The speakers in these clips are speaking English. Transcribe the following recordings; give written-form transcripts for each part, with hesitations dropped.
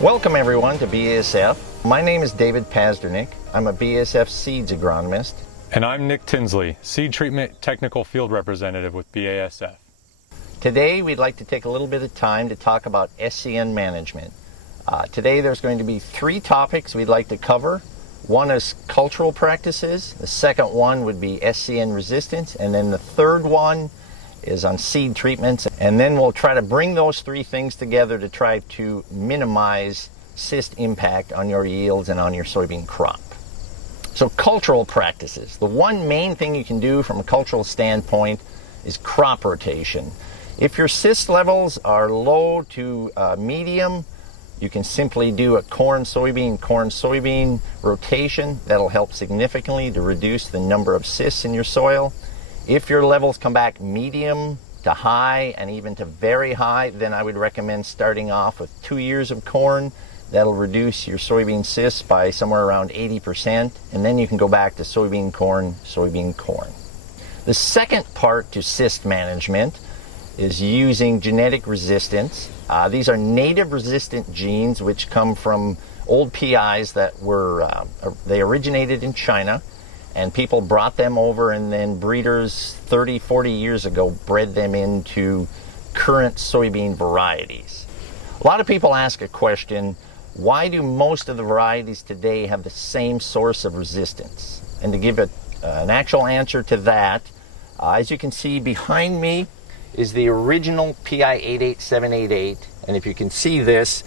Welcome everyone to BASF. My name is David Pazdernick. I'm a BASF seeds agronomist. And I'm Nick Tinsley, Seed Treatment Technical Field Representative with BASF. Today we'd like to take a little bit of time to talk about SCN management. Today there's going to be three topics we'd like to cover. One is cultural practices, the second one would be SCN resistance, and then the third one is on seed treatments. And then we'll try to bring those three things together to try to minimize cyst impact on your yields and on your soybean crop. So cultural practices. The one main thing you can do from a cultural standpoint is crop rotation. If your cyst levels are low to medium, you can simply do a corn-soybean rotation. That'll help significantly to reduce the number of cysts in your soil. If your levels come back medium to high and even to very high, then I would recommend starting off with 2 years of corn. That'll reduce your soybean cysts by somewhere around 80%, and then you can go back to soybean corn. The second part to cyst management is using genetic resistance. These are native resistant genes which come from old PIs that they originated in China, and people brought them over, and then breeders 30, 40 years ago bred them into current soybean varieties. A lot of people ask a question, why do most of the varieties today have the same source of resistance? And to give an actual answer to that, as you can see behind me is the original PI 88788. And if you can see this,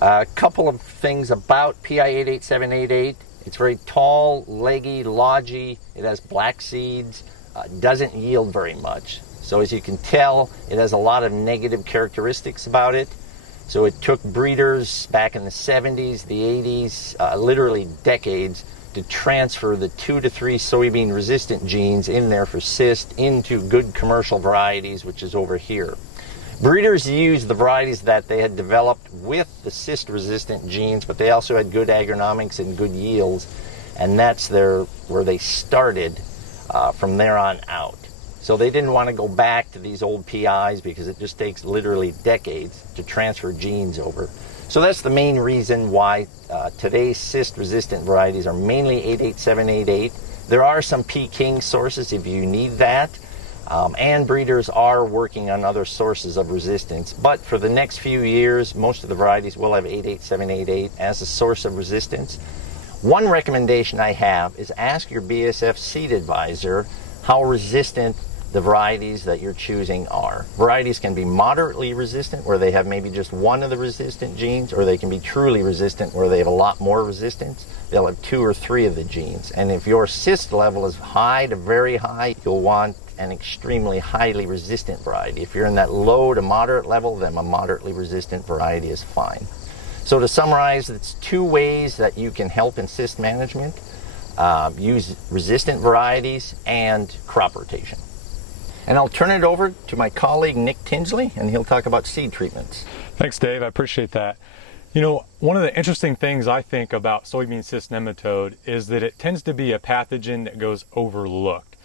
a couple of things about PI 88788. It's very tall, leggy, lodgy. It has black seeds, doesn't yield very much. So as you can tell, it has a lot of negative characteristics about it. So it took breeders back in the 70s, the 80s, literally decades, to transfer the 2 to 3 soybean resistant genes in there for cyst into good commercial varieties, which is over here. Breeders used the varieties that they had developed with the cyst resistant genes, but they also had good agronomics and good yields, and that's where they started from there on out. So they didn't want to go back to these old PIs because it just takes literally decades to transfer genes over. So that's the main reason why today's cyst-resistant varieties are mainly 88788. There are some Peking sources if you need that, and breeders are working on other sources of resistance. But for the next few years, most of the varieties will have 88788 as a source of resistance. One recommendation I have is ask your BASF seed advisor how resistant the varieties that you're choosing are. Varieties can be moderately resistant, where they have maybe just one of the resistant genes, or they can be truly resistant, where they have a lot more resistance. They'll have 2 or 3 of the genes. And if your cyst level is high to very high, you'll want an extremely highly resistant variety. If you're in that low to moderate level, then a moderately resistant variety is fine. So to summarize, it's 2 ways that you can help in cyst management. Use resistant varieties and crop rotation. And I'll turn it over to my colleague Nick Tinsley, and he'll talk about seed treatments. Thanks, Dave. I appreciate that. You know, one of the interesting things I think about soybean cyst nematode is that it tends to be a pathogen that goes overlooked.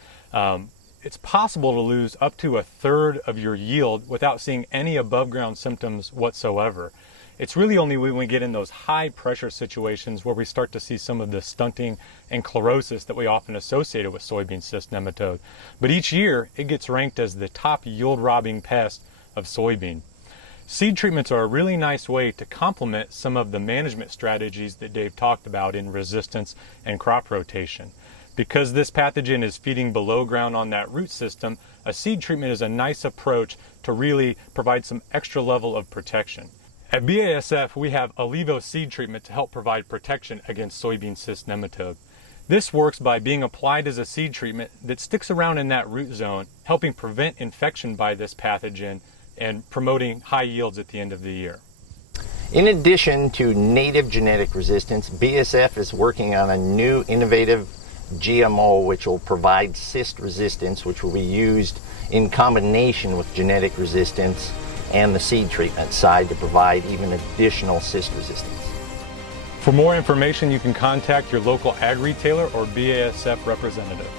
It's possible to lose up to 1/3 of your yield without seeing any above ground symptoms whatsoever. It's really only when we get in those high pressure situations where we start to see some of the stunting and chlorosis that we often associate with soybean cyst nematode. But each year it gets ranked as the top yield robbing pest of soybean. Seed treatments are a really nice way to complement some of the management strategies that Dave talked about in resistance and crop rotation. Because this pathogen is feeding below ground on that root system, a seed treatment is a nice approach to really provide some extra level of protection. At BASF, we have Alivo seed treatment to help provide protection against soybean cyst nematode. This works by being applied as a seed treatment that sticks around in that root zone, helping prevent infection by this pathogen and promoting high yields at the end of the year. In addition to native genetic resistance, BASF is working on a new innovative GMO which will provide cyst resistance, which will be used in combination with genetic resistance and the seed treatment side to provide even additional cyst resistance. For more information, you can contact your local ag retailer or BASF representative.